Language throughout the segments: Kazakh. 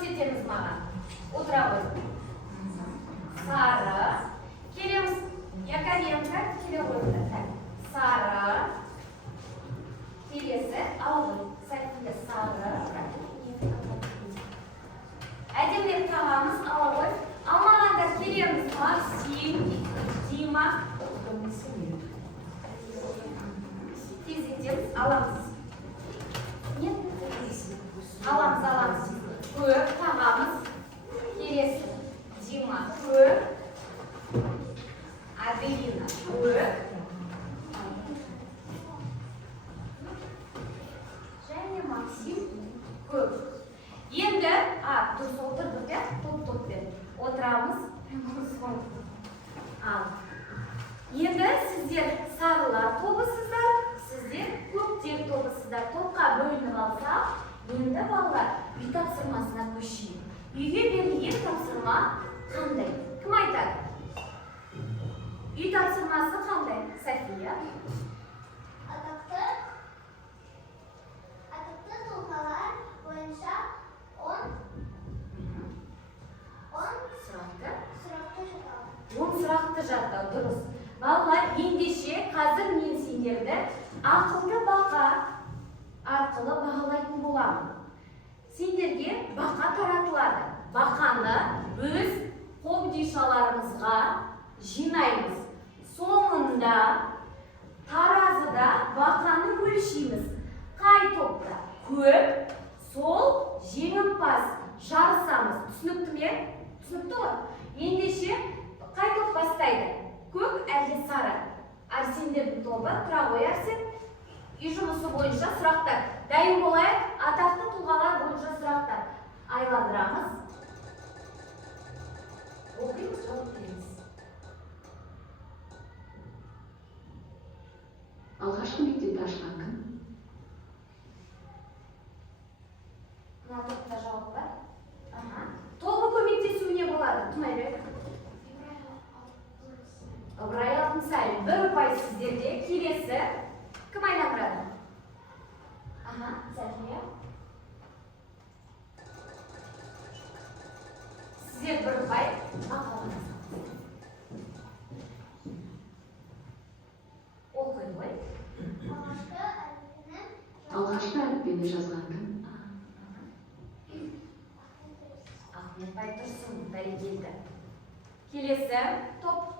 Көрсетеміз маған. Отыра ғой. Сары. Келеміз. Яковенко келе қойды. Сары. Келесі. Алғы. Сәтінде сары. Әдемдеп тағамыз ала ғой. Алмағандар келеміз. Максим, Дима. Тездетеміз. Аламыз. Аламыз. Көп тағамыз. Келесі. Дима. Көп. Аделина. Көп. Және Максим. Көп. Енді, дұрыс отырдық, я? Топ бер. Отырамыз. Ал. Енді сіздер сарылар тобысыздар, сіздер көптер тобысыздар. Топқа бөлініп алсақ, енді балалар үй тапсырмасына көшейік. Үйге берілген тапсырма қандай? Кім айтады? Үй тапсырмасы қандай? София? Атақты тұлғалар бойынша 10 сұрақты жаттау, дұрыс. Балалар, ендеше қазір мен сендерді ақылды бақа арқылы бағалайтын боламын. Сендерге бақа таратылады. Бақаны өз қобдишаларымызға жинаймыз. Соңында таразыда бақаны өлшейміз. Қай топта көп, сол жеңімпаз жарысамыз. Түсінікті ме? Түсінікті ғой? Ендеше қай топ бастайды? Көк әлде сары? Арсендердің тобы. Тұра қой, Арсен. Үй жұмысы бойынша сұрақтар. Дайын болайық. Атақты тұлғалар бойынша сұрақтар. Айладырамыз. Оқимыз, жауап береміз. Алғашқы мектепті ашқан кім? Мына топта жауап бар. Тобы көмектесуіне болады. Кім айбек? Ыбырай Алтынсарин. 1 ұпай сіздерде. Келесі. Кім айналдырады? София. Сіздер 1 ұпай. Оқи ғой. Алғашқы әліппені жазған кім? Ахмет Байтұрсын. Бәрекелді. Келесі топ.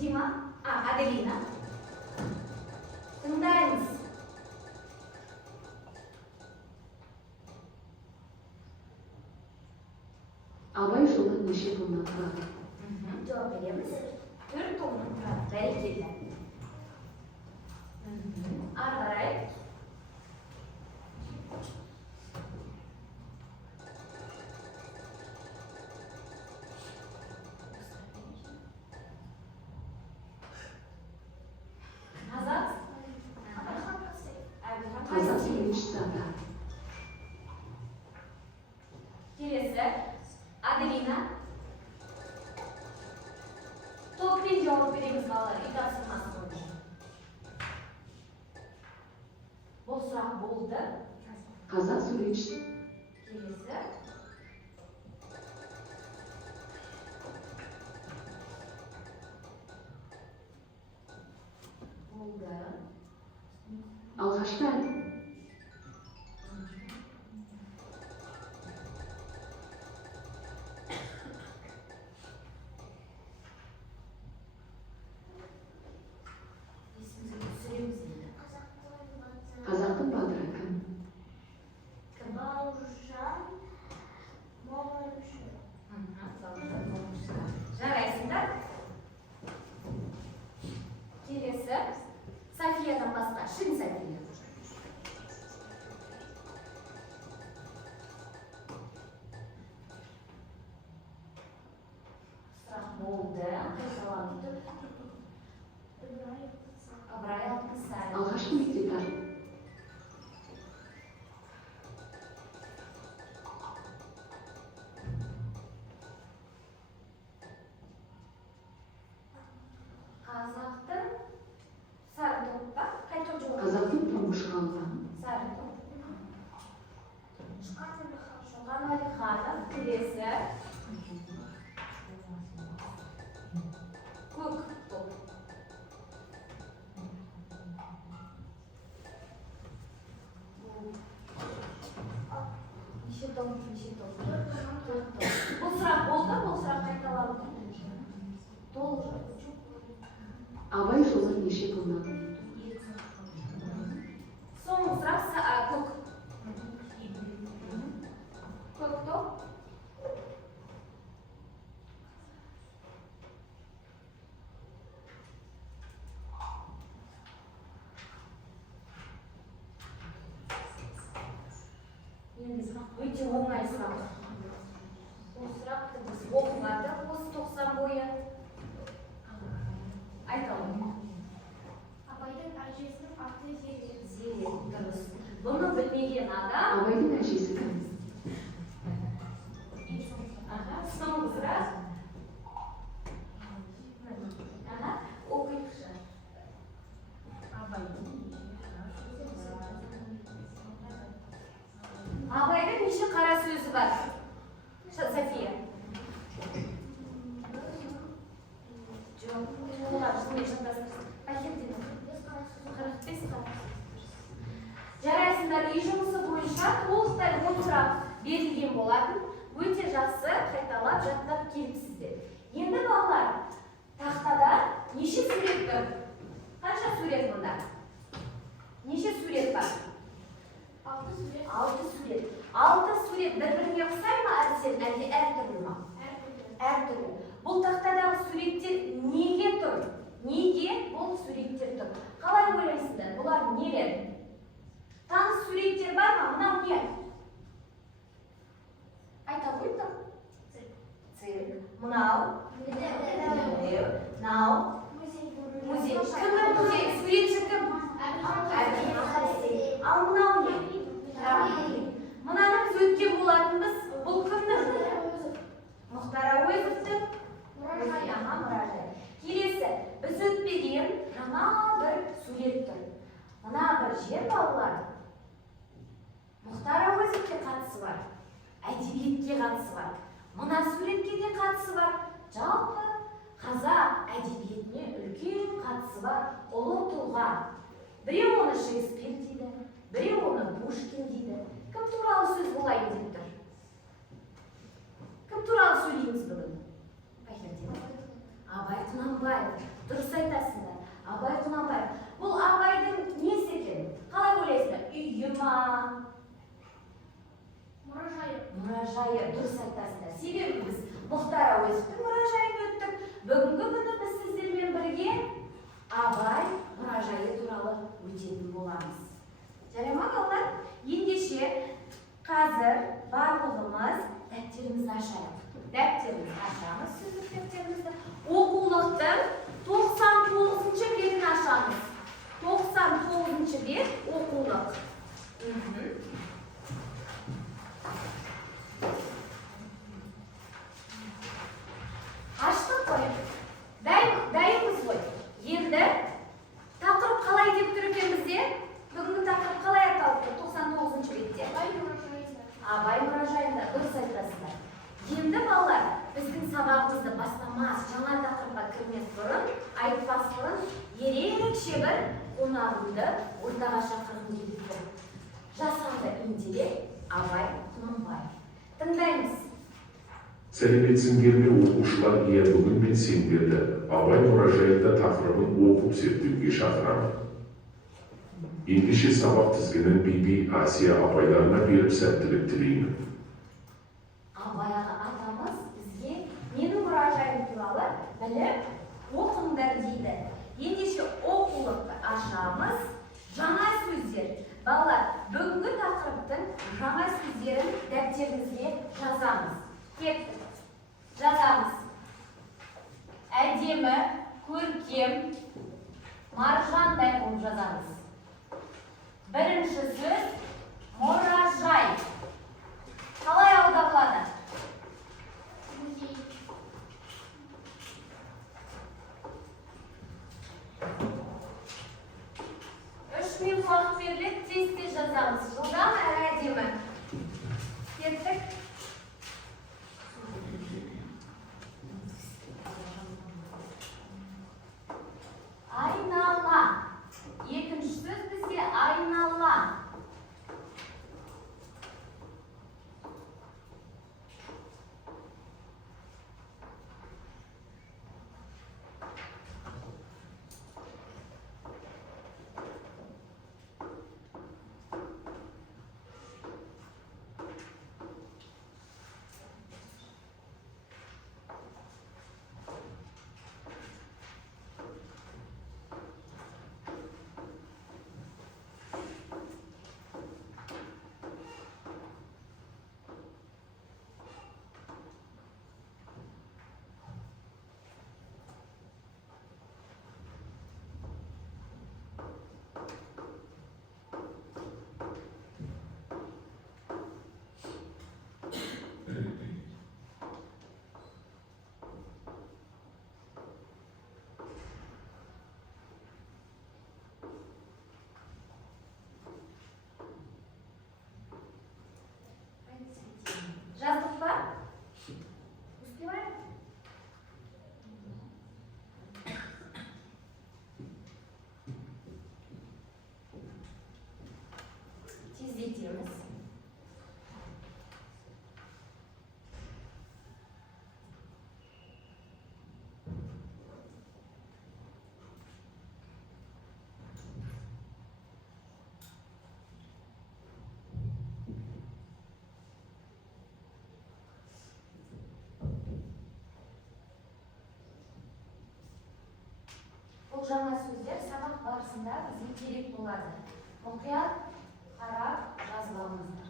Дима, Аделина. Тыңдаймыз. Абай жолы неше томнан тұрады? Жауап береміз. 4 томнан тұрады. Бәрекелді. Ары қарай. Қазақ сөйлеушісі ата. Келесі. Аделина. Топпен жауап береміз балалар. Үй тапсырмасы бойынша. Бұл сұрақ болды. Қазақ сөйлеушісі. Келесі. Болды. Алғашқы әліп. Қазақтың батыры кім? Бауыржан Момышұлы. Жарайсыңдар. Келесі. Софиядан басқа. Шын София. Сұрақ болды. Ыбырай Алтынсарин. Алғашқы мектепті Қазақтың сары топ па? Қай топ жоқ? Қазақтың тұңғыш халқы. Сары топ. Жоғары ханым, келесі. Көк топ. Неше топ, неше топ? Төрт топ. Бұл сұрақ болды, бұл сұрақ қайталанды. Толық. Абай жолы неше болмады? Соңғы сұрақ көк. Көк топ. Енді сұрақ өте оңай сұрақ. Бұл сұрақты біз оқымадық осы 90 бойы. Айталым. Абайдың әжесінің аты Зере. Зере, дұрыс. Бұны білмеген адам. Абайдың әжесі кім? Соңғы сұрақ. Оқиықшы. Абайдың неше қара сөзі бар? София. Жоқ, олар шынымен шатасырсың. Қайхерден? 45 қара. Жарайсыңдар, үй жұмысы бойынша толықтай 10 сұрақ берілген болатын. Өте жақсы қайталап жаттап келіпсіздер. Енді балалар, тақтада неше сурет бар? Қанша сурет мұнда? Неше сурет бар? 6 сурет. 6 сурет. 6 сурет бір-біріне ұқсай ма, Арсен, әлде әртүрлі ма? Әртүрлі. Бұл тақтадағы суреттер неге тұр? Неге бұл суреттер тұр? Қалай ойлайсыздар? Бұлар нелер? Таныс суреттер бар ма? Мынау не? Айта қойдым. Цирк. Мынау. Мынау. Музей. Кімнің музей? Суретші кім? Ал мынау не? Мынаны біз өткен болатынбыз. Бұл кімнің? Мұхтар Әуезовтің мұражайы. Келесі, біз өтпеген жаңа бір сурет тұр. Мына бір жер балалар. Мұхтар Әуезовке қатысы бар. Әдебиетке қатысы бар. Мына суретке де қатысы бар. Жалпы қазақ әдебиетіне үлкен қатысы бар ұлы тұлға. Біреу оны Шекспир дейді, біреу оны Пушкин дейді. Кім туралы сөз болайын деп тұр? Кім туралы сөйлейміз бүгін? Абай Құнанбаев. Дұрыс айтасыңдар. Абай Құнанбаев. Бұл Абайдың несі екен? Қалай ойлайсыңдар? Үйі ма? Мұражайы. Дұрыс айтасыңдар. Себебі біз Мұхтар Әуезовтің мұражайын өттік. Бүгінгі күні біз сіздермен бірге Абай мұражайы туралы өтетін боламыз. Жарама балалар? Ендеше қазір барлығымыз дәптерімізді ашайық. Дәптерімізді ашамыз, сөздік дәптерімізді. Оқулықтың 99-шы бетін ашамыз. 99-шы бет оқулық. Аштық қой. Дайынбыз ғой. Енді тақырып қалай деп тұр екен бізде? Бүгінгі тақырып қалай аталыпты 99-шы бетте? Абай мұражайында. Дұрыс айтасыздар. Енді балалар, біздің сабағымызды бастамас, жаңа тақырыпқа кірмес бұрын, айтпас бұрын, ерекше бір қонағымды ортаға шақырғым келіп тұр. Жасанды интеллект Абай Құнанбаев. Тыңдаймыз. Сәлеметсіңдер ме оқушылар, бүгін мен сендерді Абай мұражайында тақырыбын оқып зерттеуге шақырамын. Ендеше сабақ тізгінін Биби Асия апайларына беріп сәттілік тілеймін. Абай атамыз бізге менің мұражайым туралы біліп оқыңдар дейді. Ендеше оқулықты ашамыз. Жаңа сөздер. Балалар, бүгінгі тақырыптың жаңа сөздерін дәптерімізге жазамыз. Кеттік. Жазамыз. Әдемі, көркем, маржандай болып жазамыз. Бірінші сөз мұражай. Қалай аударылады? Музей. 3 минут уақыт беріледі, тез жазамыз. Жылдам әрі әдемі. Кеттік. жаңа сөздер сабақ барысында бізге керек болады. Мұқият қарап жазып алыңыздар.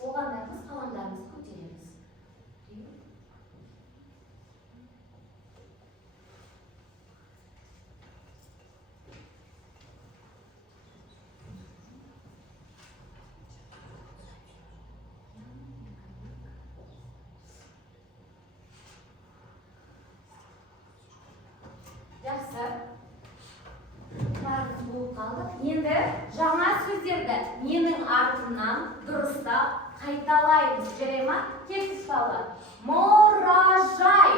Оғанда біз қаламдарымызды көтереміз. Жақсы. Барлық болып қалдық. Енді жаңа сөздерді менің артымнан дұрыстап қайталаймыз. Жарай ма? Келіңіз балалар. Мұражай.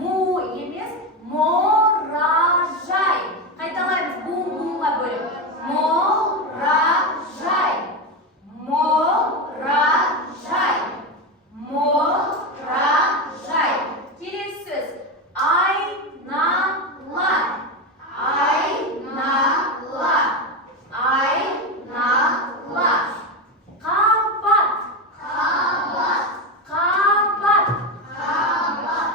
Му емес, мұражай. Қайталаймыз. Мұға бөліп. Мұражай. Мұражай. Мұражай. Келесі сөз. Айналар. Айналар. Айналар. Қабат. Қабат. Қабат. Қабат.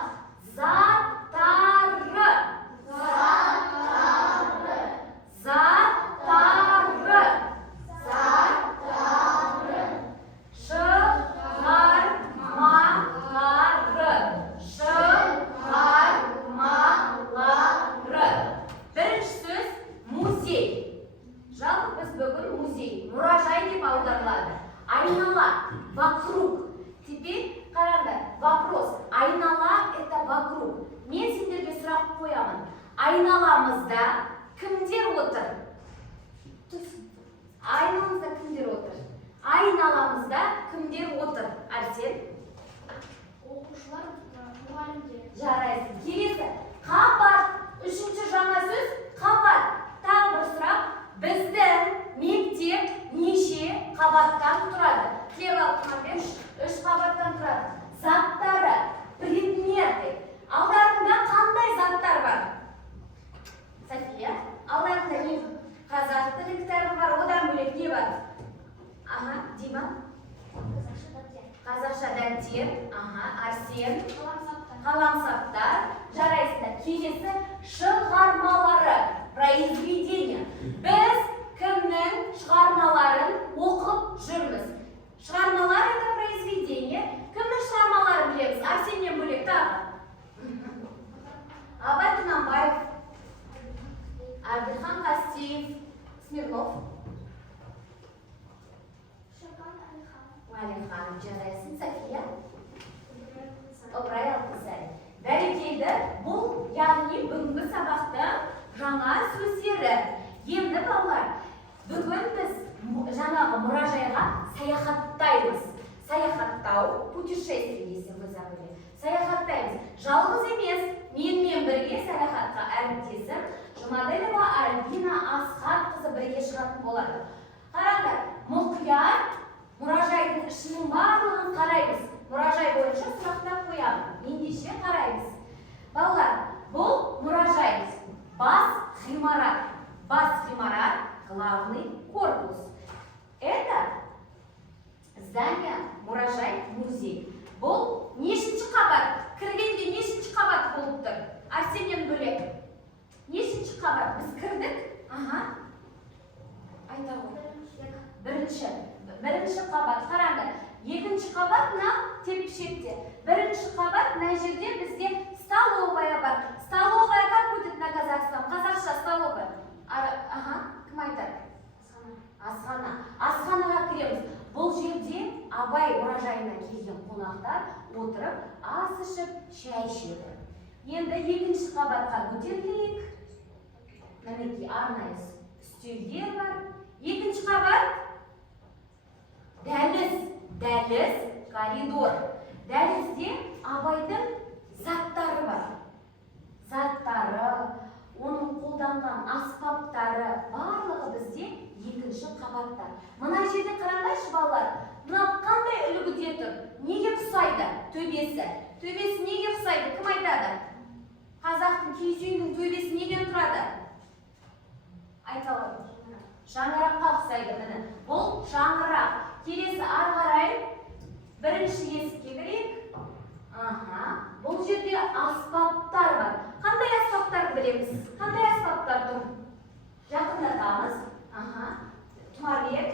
Заттары. Заттары. Заттары. Заттары. Шығармалары. Шығармалары. Бірінші сөз музей. Жалпы біз бүгін музей, мұражай деп аударылады. Айнала, вокруг. Теперь қараңдар, вопрос. Айнала это вокруг. Мен сендерге сұрақ қоямын. Айналамызда кімдер отыр? Айналамызда кімдер отыр? Айналамызда кімдер отыр? Арсен? Оқушылар, мұғалімдер. Жарайсың. Келесі. Қабат. Үшінші жаңа сөз қабат. Тағы бір сұрақ. Біздің мектеп неше қабаттан тұрады? Тілеп алып, үш қабаттан тұрады. Заттары, предметы. Алдарында қандай заттар бар? София, алдарында не? Қазақ тілі кітабы бар, одан бөлек не бар? Ага, Дима. Қазақша дәптер. Ага, Арсен. Қаламсаптар. Жарайсыздар. Келесі шығармалары, произведение. Біз кімнің шығармаларын оқып жүрміз? Шығармалар это произведение. Кімнің шығармаларын білеміз? Арсеннен бөлек тағы. Абай Құнанбаев, Әбділхан Қастеев, Смирнов. Әлихан, жарайсың. София. Ыбырай Алтынсарин. Бәрекелді. Бұл яғни бүгінгі сабақтың жаңа сөздері. Енді балалар, бүгін біз жаңағы мұражайға саяхаттаймыз. Саяхаттау, путешествие дейсің біз забыли. Саяхаттаймыз. Жалғыз емес, менімен бірге саяхатқа әріптесім Жұмаділова Альбина Асхатқызы бірге шығатын болады. Қараңдар, мұқият мұражайдың ішінің барлығын қараймыз. Мұражай бойынша сұрақтар қоямын. Ендеше қараймыз. Балалар, бұл мұражай бас ғимарат. Бас ғимарат, главный корпус. Это здание, мұражай, музей. Бұл нешінші қабат? Кіргенде нешінші қабат болып тұр? Арсеннен бөлек. Нешінші қабат? Біз кірдік? Ага. Айта ғой. Бірінші қабат. Қараңдар. Екінші қабат мына тепкішекте. Бірінші қабат мына жерде бізде столовая бар. Столовая как будет на Казахстан? Қазақша столовая. Ага, кім айтады? Асхана. Асханаға кіреміз. Бұл жерде Абай мұражайына келген қонақтар отырып, ас ішіп, шай ішеді. Енді екінші қабатқа көтерілейік. Мінекей арнайы үстелдер бар. Екінші қабат дәліз, коридор. Дәлізде Абайдың заттары бар. Заттары, оның қолданған аспаптары барлығы бізде екінші қабатта. Мына жерде қараңдаршы балалар, мына қандай үлгіде тұр? Неге ұқсайды? Төбесі. Төбесі неге ұқсайды? Кім айтады? Қазақтың киіз үйінің төбесі неден тұрады? Айталады. Шаңыраққа ұқсайды. Бұл шаңырақ. Келесі ары қарай бірінші есікке кірейік. Аха. Бұл жерде аспаптар бар. Қандай аспаптар білеміз? Қандай аспаптар тұр? Жақындатамыз. Тұмарбек.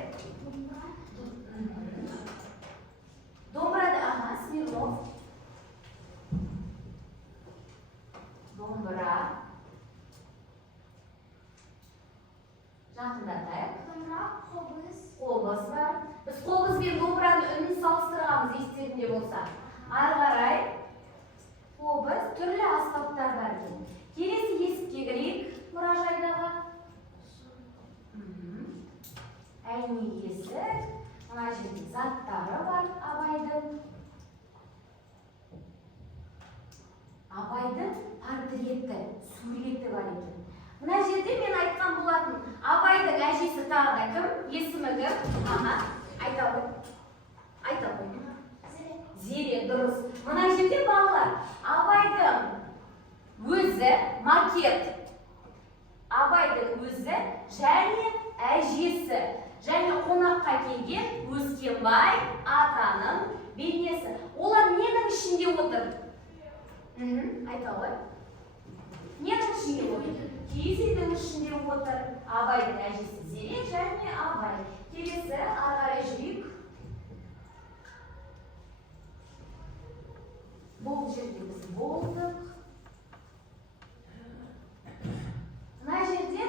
Домбыра, Смирнов. Домбыра. Жақындатайық. Қобыз бар. Біз қобыз бен домбыраның үнін салыстырғанбыз, естерінде болса. Ары қарай қобыз түрлі аспаптар бар екен. Келесі есікке кірейік, мұражайдағы. Әйнек есік. Мына жерде заттары бар Абайдың. Абайдың портреті, суреті бар екен. Мына жерде мен айтқан болатын, Абайдың әжесі тағы да кім? Есімі кім? Айта ғой. Зере, дұрыс. Мына жерде балалар, Абайдың өзі макет. Абайдың өзі және әжесі. Және қонаққа келген Өскенбай атаның бейнесі. Олар ненің ішінде отыр? Айта ғой. Ненің ішінде отыр? Киіз үйдің ішінде отыр. Абайдың әжесі Зере және Абай. Келесі ары қарай жүрейік. Бұл жерде біз болдық. Мына жерде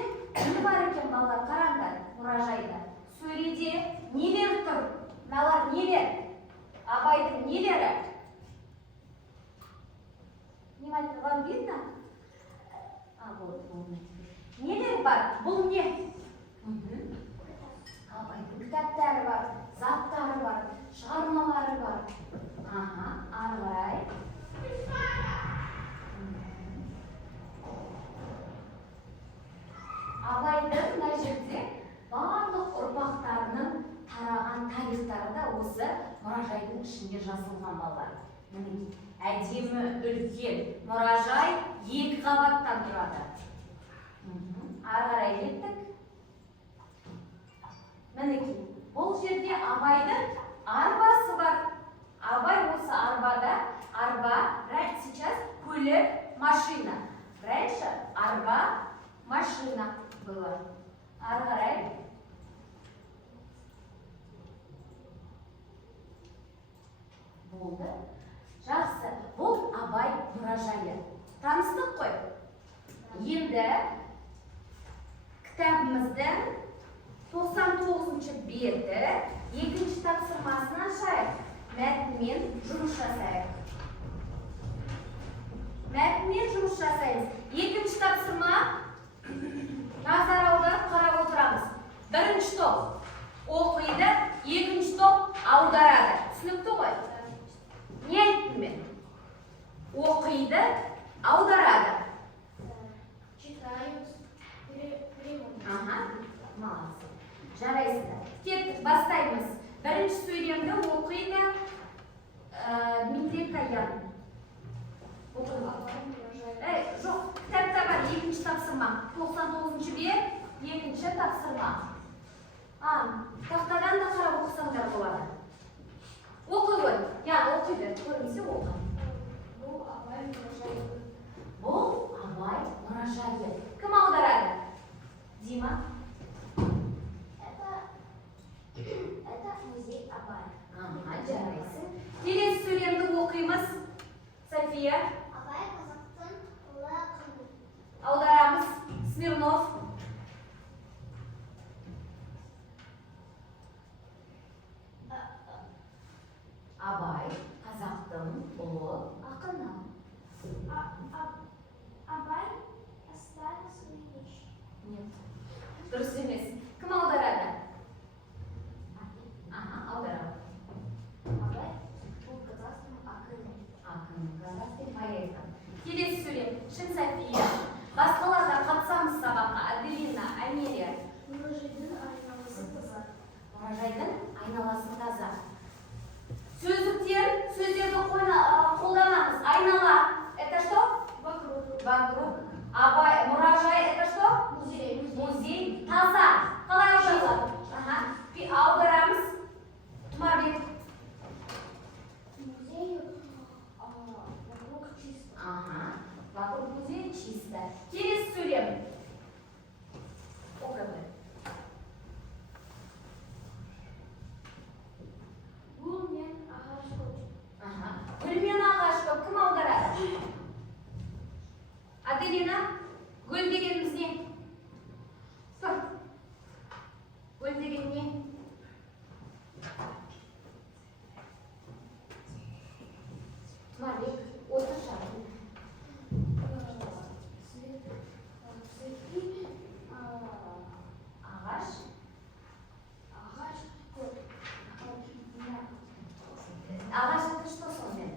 не бар екен балалар? Қараңдар, мұражайда. Сөреде нелер тұр? Мыналар нелер? Абайдың нелері? Внимательно, вам видно? Вот. Нелер бар? Бұл не? Абайдың кітаптары бар, заттары бар, шығармалары бар. Ары қарай. Абайдың мына жерде барлық ұрпақтарының тараған тарихтары да осы мұражайдың ішінде жазылған балалар. Әдемі үлкен мұражай 2 қабаттан тұрады. Ары қарай кеттік. Мінекей, бұл жерде Абайдың арбасы бар. Абай осы арба, сейчас көлік, машина. Раньше арба, машина было. Ары қарай. Болды. Жақсы, бұл Абай мұражайы. Таныстық қой. Енді кітабымыздың 99-шы беті 2-ші тапсырмасын ашайық. Мәтінмен жұмыс жасайық. Мәтінмен жұмыс жасаймыз. 2-ші тапсырма назар аударып қарап отырамыз. 1-ші топ оқиды, 2-ші топ аударады. Түсінікті ғой? Не айттым мен? Оқиды, аударады. Молодцы. Жарайсыздар. Кеттік, бастаймыз. 1-ші сөйлемді оқиды Дмитрий Каян. Оқиға. Жоқ, кітапта бар 2-ші тапсырма. 99-ші бет, 2-ші тапсырма. Тақтадан да қарап оқысаңдар болады. Оқы ғой. Оқиды. Көрмесе оқы. Бұл Абай мұражайы. Кім аударады? Дима? Это музей Абай. Жарайсың. Келесі сөйлемді оқимыз. София? Абай қазақтың ұлы ақыны. Аударамыз. Смирнов? Көл деген не? Тұмарбек, отыр шағын. Ағаш. Ағаш это что сонымен?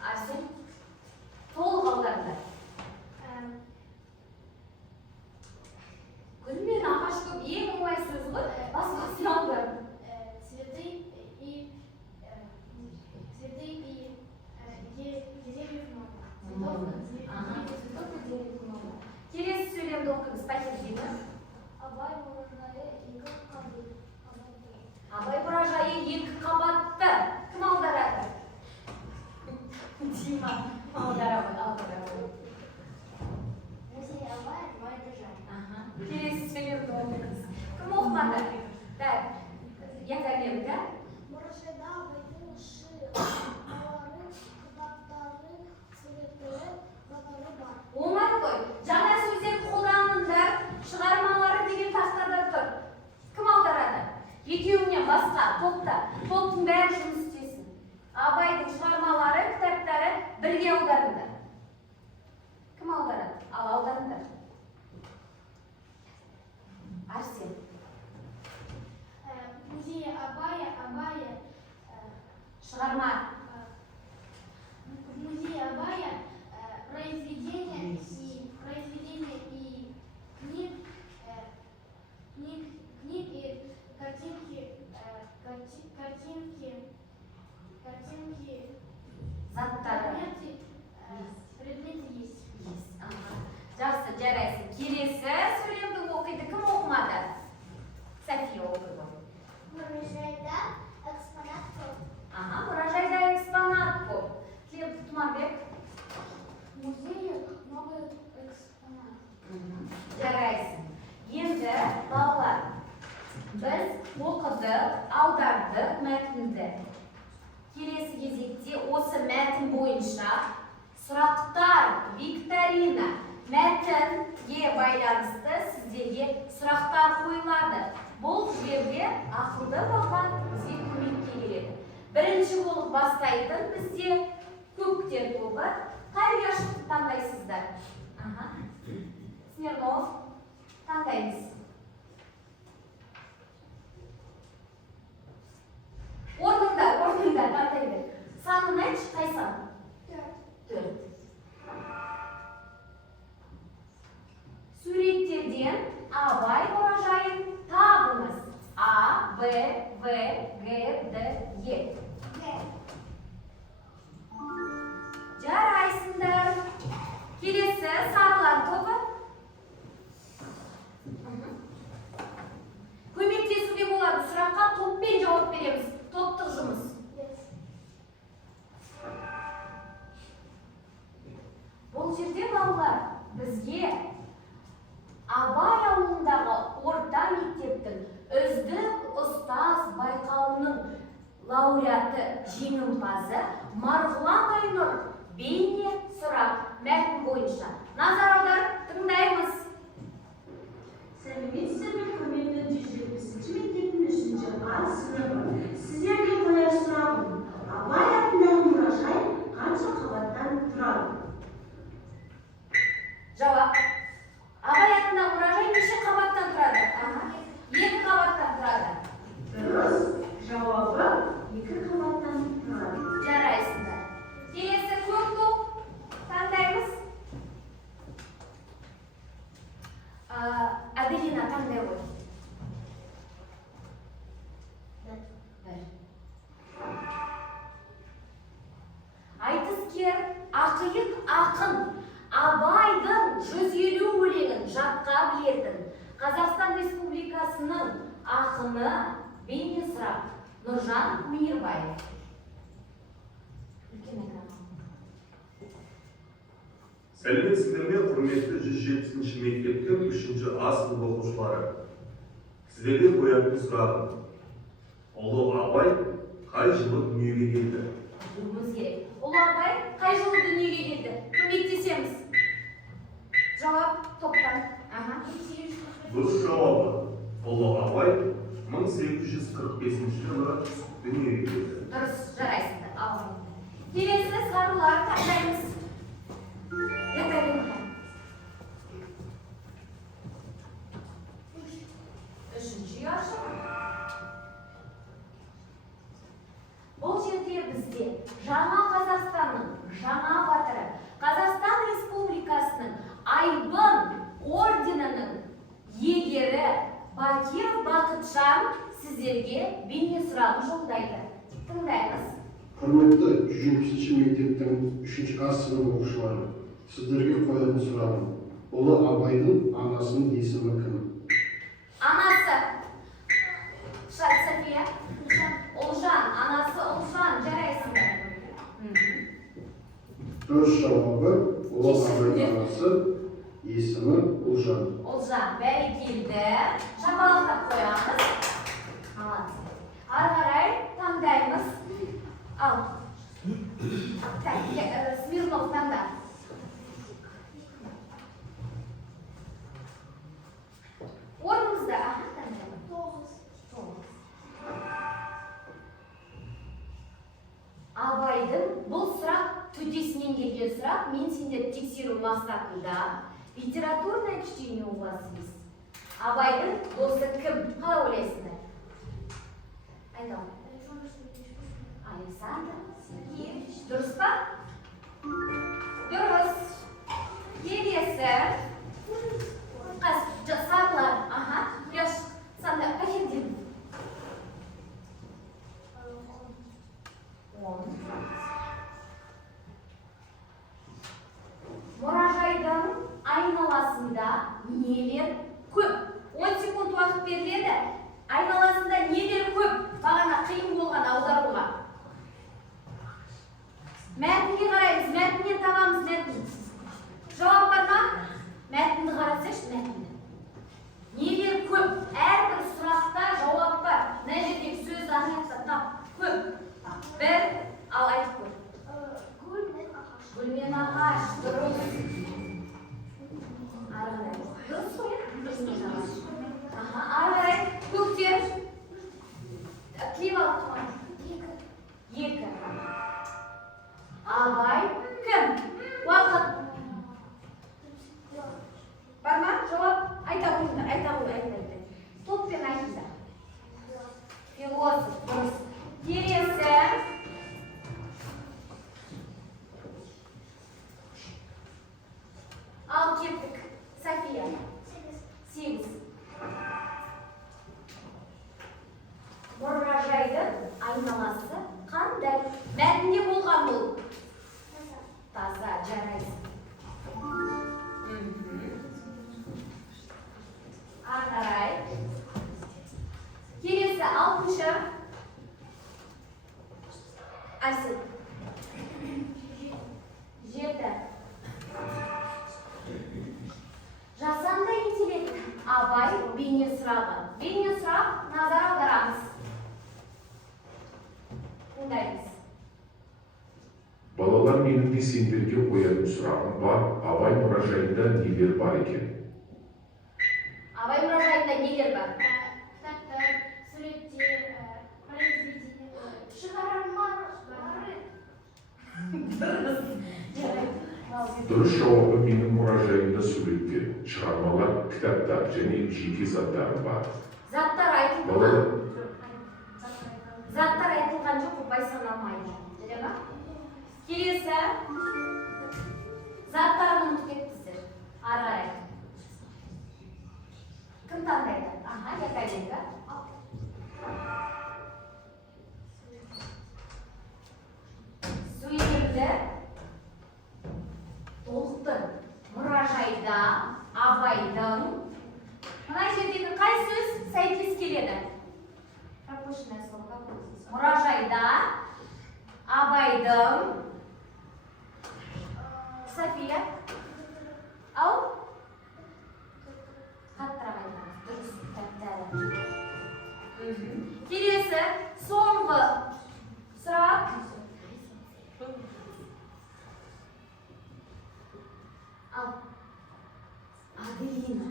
Арсен? Толық аударыңдар. Гүлмен ағаш көп ең оңай сөз ғой. Басқасын аудар. Цветы и деревьев много. Ага, цветов и деревьев много. Келесі сөйлемді оқыңыз, пәтердегі. Абай мұражайы екі қабат. Абай мұражайы екі қабатты. Кім аударады? Дима аударады. Музей Абай мұражай. Келесі сөйлемді оқыңыз. Кім оқымады? Так, Яковлев, да? Мұражайда абайдың шыралары, кітаптары, суреттері, қатары бар. Оңай ғой. Жаңа сөздер қолданыңдар, шығармалары деген тақтада тұр. Кім аударады? Екеуінен басқа топта. Топтың бәрі жұмыс істесін. Абайдың шығармалары, кітаптары бірге аударыңдар. Кім аударады? Ал аударыңдар. Арсен. Музей Абая, Шығарма. в музее Абая произведения и книг и картинки, Заттары. предметы есть. Жақсы, жарайсың. Келесі сөйлемді оқиды. Кім оқымады? София оқиды. Мұражайда экспонат көп. Мұражайда экспонат көп. Тұмарбек. В музее много экспонатов. Жарайсың. Енді балалар, біз оқыдық, аудардық мәтінді. Келесі кезекте осы мәтін бойынша сұрақтар, викторина, мәтінге байланысты сіздерге сұрақтар қойылады. Бұл жерде ақылды бала бізге көмекке келеді. Бірінші болып бастайтын бізде көптер тобы. Қай ұяшықты таңдайсыздар? Смирнов, таңдаймыз. Орнында таңдай бер. Санын айтшы, қай сан? 4. Суреттерден Абай мұражайын табыңыз. А, Б, В, Г, Д, Е. Жарайсыңдар. Келесі сарылар тобы. Көмектесуге болады. Сұраққа топпен жауап береміз. Топтық жұмыс. Бұл жерде балалар бізге Абай ауылындағы орта мектептің үздік ұстаз байқауының лауреаты жеңімпазы Марғұлан Айнұр бейне сұрақ мәтін бойынша. Назар аударып тыңдаймыз. Сәлеметсіздер ме, құрметті 170-ші мектептің 3-ші А сыныбы. Сіздерге қояр сұрағым. Абай атындағы мұражай қанша қабаттан тұрады? Жауап. Абай атындағы мұражай неше қабаттан тұрады? 2 қабаттан тұрады. Дұрыс. Жауабы 2 қабаттан тұрады. Жарайсыңдар. Келесі көк топ таңдаймыз. Аделина таңдай ғой. 1. Айтыскер, ақиық ақын, Абайдың 150 өлеңін жатқа білетін Қазақстан Республикасының ақыны бейне сұрақ Нұржан Мейірбаев. Сәлеметсіздер ме, құрметті 170-ші мектептің 3-ші А сыныбы оқушылары. Сіздерге қоятын сұрағым. Ұлы Абай қай жылы дүниеге келді? Білуіміз керек. Ұлы Абай қай жылы дүниеге келді? Көмектесеміз. Жауап топтан. Дұрыс жауабы. Ұлы Абай жылы дүниеге келді. Дұрыс, жарайсыңдар. Ал. Келесі сарылар таңдаймыз. Ятайын. Үшінші яшы. Бұл жерде бізде жаңа Қазақстанның жаңа батыры, Қазақстан Республикасының Айбын орденінің егері Бакиров Бақытжан сіздерге бейне сұрағын жолдайды. Тыңдаймыз. Құрметті 170-ші мектептің 3-ші А сынып оқушылары, сіздерге қоятын сұрағым. Ұлы Абайдың анасының есімі кім? Анасы. София. Ұлжан. Анасы Ұлжан. Жарайсыңдар. Дұрыс жауабы Ұлы Абайдың анасы есімі Ұлжан. Ұлжан. Бәрекелді. Шапалақтап қоямыз. Молодцы. Ары қарай таңдаймыз. Ал. Смирнов таңда. Орныңызда. Аха, таңдаймыз. 9. Абайдың бұл сұрақ төтесінен келген сұрақ. Мен сендерді тексеру мақсатында литературное чтение у вас есть. Абайдың досы кім? Қалай ойлайсыңдар? Айтамын. Александр Сергеевич. Дұрыс па? Дұрыс. Келесі. Сарылар. Аха. Яш. Санда қайерден? 10. Мұражайдың айналасында нелер көп? 10 секунд уақыт беріледі. Айналасында нелер көп? Бағана қиын болған аударуға. Мәтінге қараймыз. Мәтіннен табамыз. Мәтін. Жауап бар ма? Мәтінді қарасайшы, мәтінді. Нелер көп? Әрбір сұрақта жауап бар. Мына жердегі сөз аңғартса тап. Көп. Бір. Ал айтып көр. Гүлмен ағаш. Дұрыс. Ары қарай. Дұрыс қой? Гүлмен ағаш. Аха, ары қарай. Көктер. Клей алып. 2. Абай кім? Уақыт. Бар ма? Жауап? Айта қойыңдар. Айта қой. Топпен айтыңдар. Философ. Дұрыс. Келесі. Ал кеттік. София. 8. Мұражайдың айналасы қандай? Мәтінде болған бұл. Таза, жарайсың. Ары қарай. Келесі 6. Асыл. 7. Жасанды интеллект. Абай бейне сұрағы. Бейне сұрақ назар аударамыз. Тыңдаймыз. Балалар, менің де сендерге қоятын сұрағым бар. Абай мұражайында нелер бар екен? Абай мұражайында нелер бар? Кітаптар, суреттер, произведение, шығармалары. Дұрыс жауабы менің мұражайымда суреттер, шығармалар, кітаптар және жеке заттарым бар. Заттар айтылған. Заттар айтылған жоқ, ұпай саналмайды. Жүре ма? Келесі. Заттарын ұмытып кеттіңіздер. Ары қарай. Кім таңдайды? Аха, Якаленко. Суетімді. Толықтың. Мұражайда Абайдың. Мына жердегі қай сөз сәйкес келеді? Пропущенное слово. Мұражайда Абайдың. София. Ау? Қаттырақ айтамыз. Дұрыс. Келесі соңғы сұрақ. Ал. Аделина.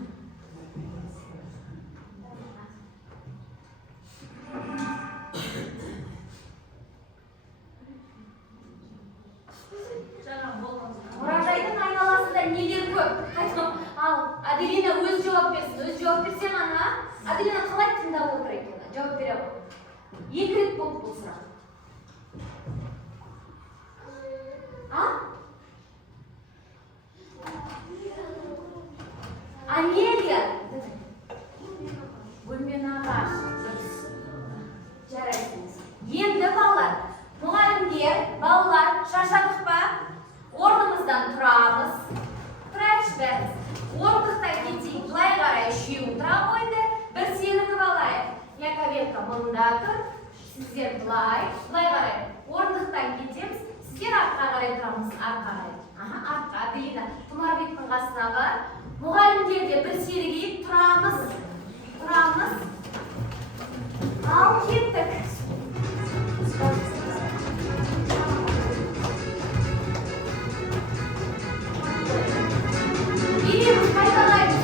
2 рет болды бұл сұрақ. Амелия. Гүлмен ағаш. Жарайсыңыз. Енді балалар, мұғалімдер, балалар, шаршадық па? Орнымыздан тұрамыз. Тұрайықшы бәріміз. Орындықтай кетейік, былай қарай үшеуің тұра қойды. Бір сеніңіп алайық. Яковенко мұнда тұр. Сіздер былай қарай. Орындықтан кетеміз. Сіздер артқа қарай тұрамыз. Артқа қарай. Артқа Делина. Тұмарбектің қасына бар. Мұғалімдерге бір сергейіп тұрамыз. Ал кеттік. Береміз, қайталаймыз.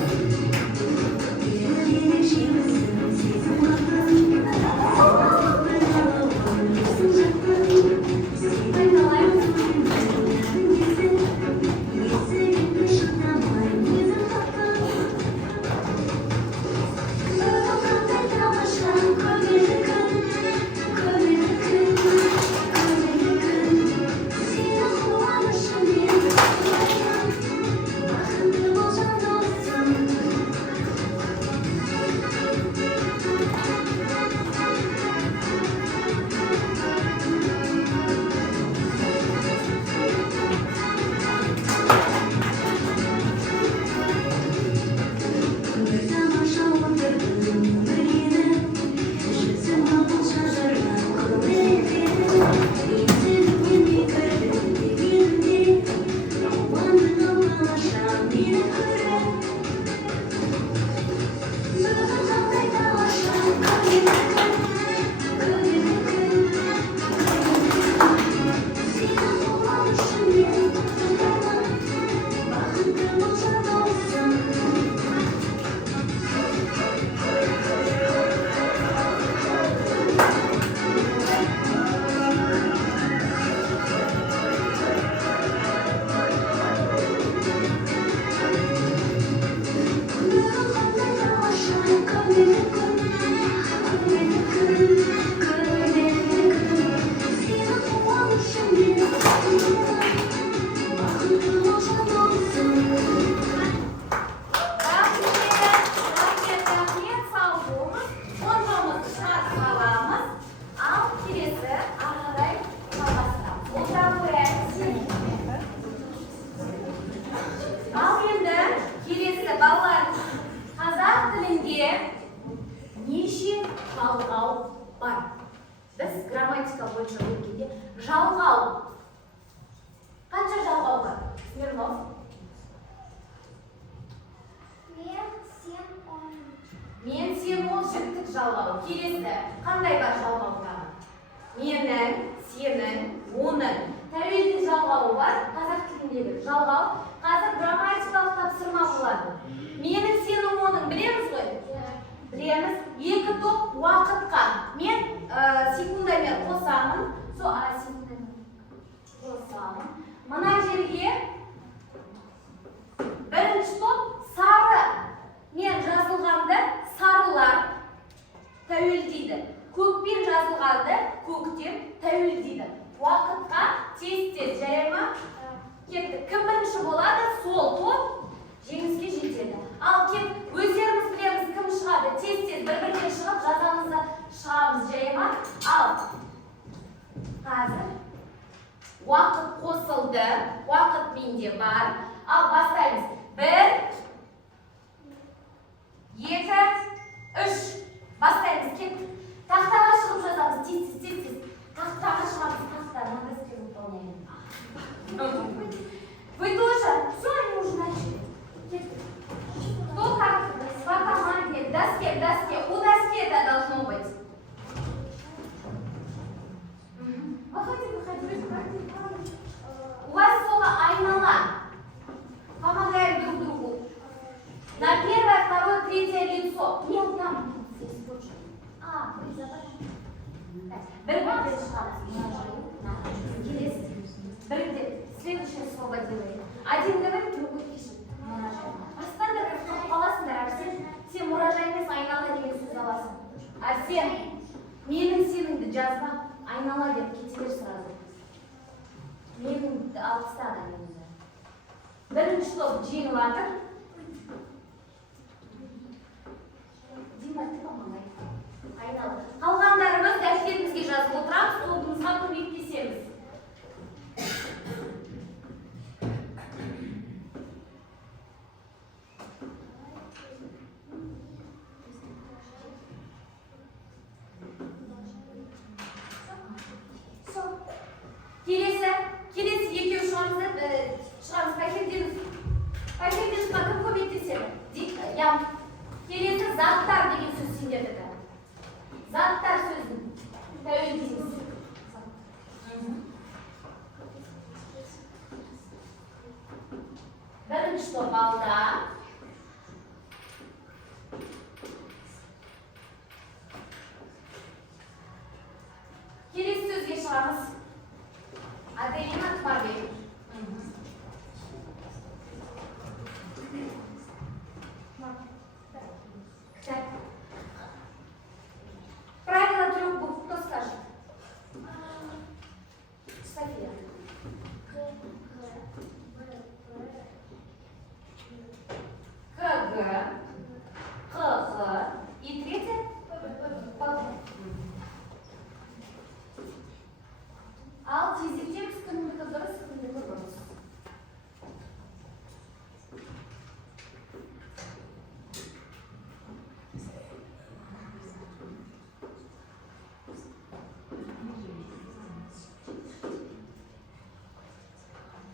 Менің сеніңді жазба, айнала деп кетелер сразу. Меніңді алып тастады өзі. Бірінші топ жеңіп жатыр. Дима, ты помогай. Айнала. Қалғандарымыз дәфтерімізге жазып отырамыз, тобымызға көмектесеміз. Келесі екеу шығамыз, пакеттен шыға кім көмектеседі? Келесі заттар деген сөз сендердікі. Заттар сөзін тәуелдейміз. Бірінші топ алда. Келесі сөзге шығамыз. Аделина Тмарбек. Правило 3 букв. Кто скажет? София. КГ. ХХ. И третье? Ал тезектен кімдікі дұрыс, кімдікі бұрыс.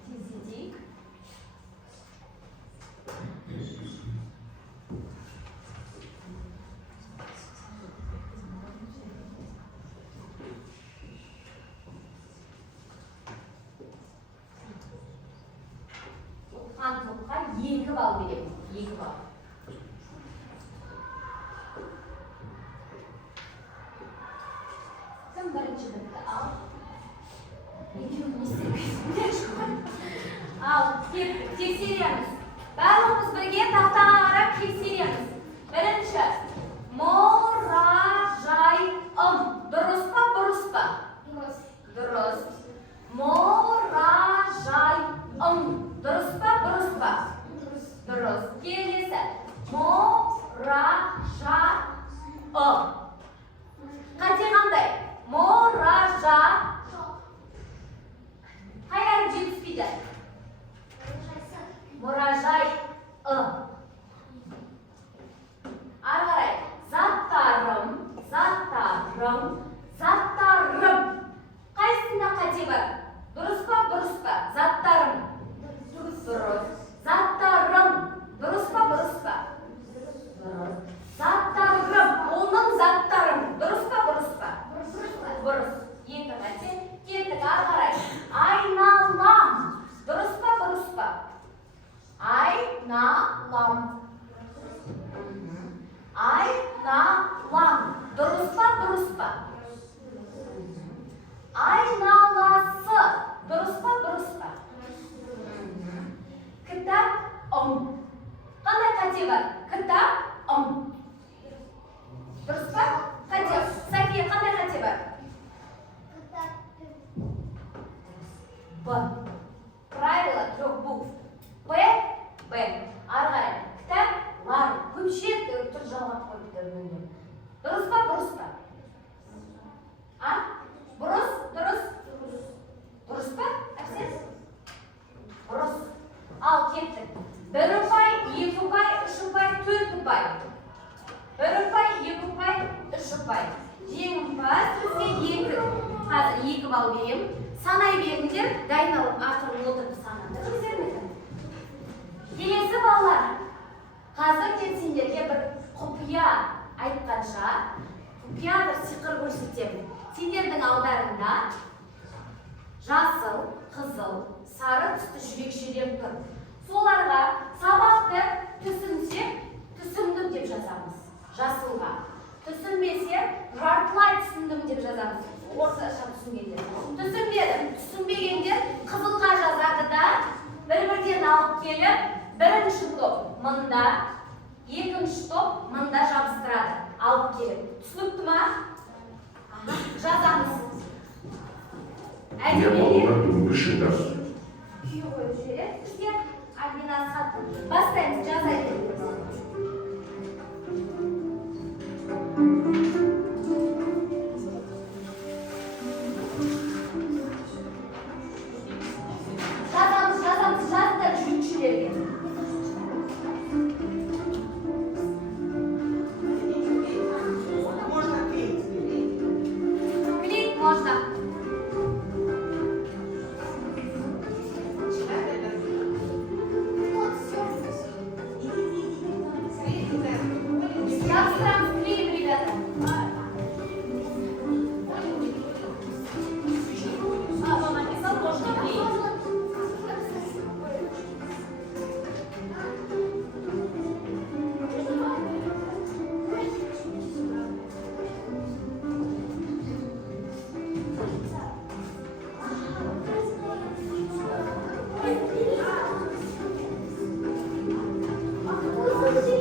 Тездетейік. Топқа 2 балл беремін. 2 балл. Кім бірінші бітті? Ал. Екеуін не істемейсіңдер? Ал, тексереміз. Барлығымыз бірге тақтаға қарап тексереміз. Бірінші. Мұражайым. Дұрыс па, бұрыс па? Дұрыс. Мұражайым. Дұрыс па, бұрыс па? Дұрыс. Келесі. Мұражайым. Қате қандай? Мұража. Қай әріп жетіспейді? Мұражайым. Ары қарай. Заттарым. Қайсында қате бар? Дұрыс па, бұрыс па? Заттарым. Дұрыс. Заттарым. Дұрыс па, бұрыс па? Дұрыс. Заттарым. Оның заттарым. Дұрыс па, бұрыс па? Бұрыс. Екі қате. Кеттік, ары қарай. Айналам. Дұрыс па, бұрыс па? Айналам. Айналам. Дұрыс па, бұрыс па? Айналасы. Дұрыс па, бұрыс па? Кітапым. Қандай қате бар? Кітапым. Дұрыс па? Қате. София, қандай қате бар? Б. Правило 3 букв. Б. Ары қарай. Кітаплар. Көпше тұр жалғап қойыпты. Дұрыс па, бұрыс па? Бұрыс, дұрыс. Дұрыс па? Әпсіз? Бұрыс. Ал, кеттік. 1 ұпай, 2 ұпай, 3 ұпай, 4 ұпай. 1 ұпай, 2 ұпай, 3 ұпай. Жеңімпаз бізде 2. Қазір 2 балл берем. Санай беріңдер, дайындалып ақырын отырып санады. Келесі балалар. Қазір мен сендерге бір құпия айтқанша, құпия бір сиқыр көрсетемін. Сендердің алдарында жасыл, қызыл, сары түсті жүрекшелер тұр. Соларға сабақты түсінсек, түсіндім деп жазамыз. Жасылға. Түсінбесе, жартылай түсіндім деп жазамыз. Орташа түсінгендер. Түсінбедім, түсінбегендер қызылға жазады да, бір-бірден алып келіп, бірінші топ мында, екінші топ мында жабыстырады. Алып келіп. Түсінікті ма? Жазамыз. Niye balonlar бүгінгі шыңда? Күйе қойып жібереді бізге Альбинаны хатын. Бастаймыз, жазайық. Жазамыз, жазда жүргіншілерге. Клейт можно. Жабыстырамыз, клеим, ребята. Папа написал, можно клеить.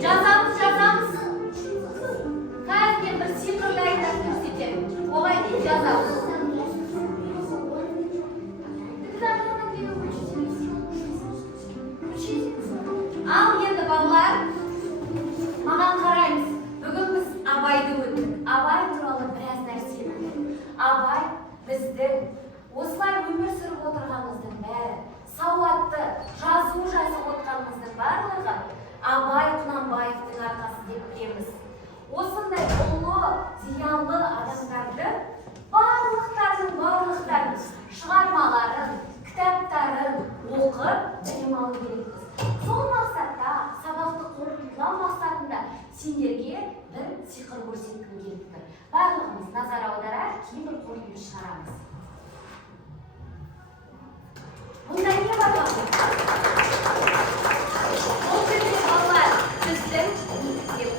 Жазамыз. Қазір бір сиқырлы айтып көрсетемін. Оған дейін жазамыз. Ал енді балалар, маған қараймыз. Бүгін біз Абайды өттік. Абай туралы біраз нәрсе білдік. Абай біздің осылай өмір сүріп отырғанымыздың бәрі, сауатты жазу жазып отырғанымыздың барлығы Абай Құнанбаевтың арқасы деп білеміз. Осындай ұлы, зиялы адамдарды барлықтарын шығармаларын, кітаптарын оқып білім алу керекпіз. Сол мақсатта, сабақты қорытындылау мақсатында сендерге бір сиқыр көрсеткім келіп тұр. Барлығымыз назар аударар, кейбір қорытынды шығарамыз. Бұнда не бар ол жерде балалар біздің мектеп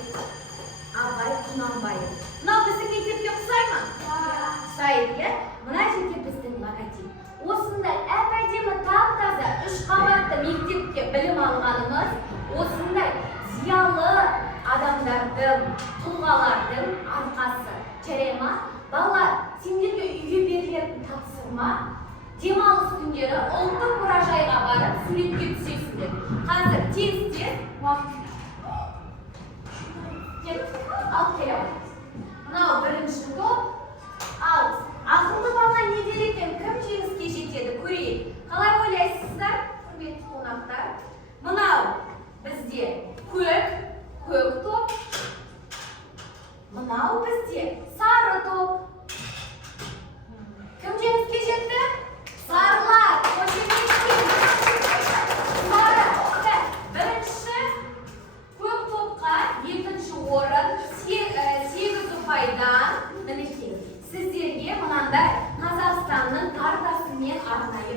Абай Құнанбаев. Мынау біздің мектепке ұқсай ма? Ұқсайды, иә? Мына жерде біздің логотип. Осындай әп-әдемі тап-таза 3 қабатты мектепке білім алғанымыз осындай зиялы адамдардың, тұлғалардың арқасы. Жарай ма? Балалар, сендерге үйге берілетін тапсырма демалыс күндері ұлттық мұражайға барып суретке түсесіңдер. Қазір тез алып келемін. Мынау бірінші топ. Ал ақылды бала не дер екен, кім жеңіске жетеді көрейік. Қалай ойлайсыздар, құрметті қонақтар? Мынау бізде көк топ. Мынау бізде сары топ. Кім жеңіске жетті? Сарылар, бірінші көк топқа, екінші орын, 8 ұпайдан, мінекей, сіздерге мынандай Қазақстанның картасы мен арнайы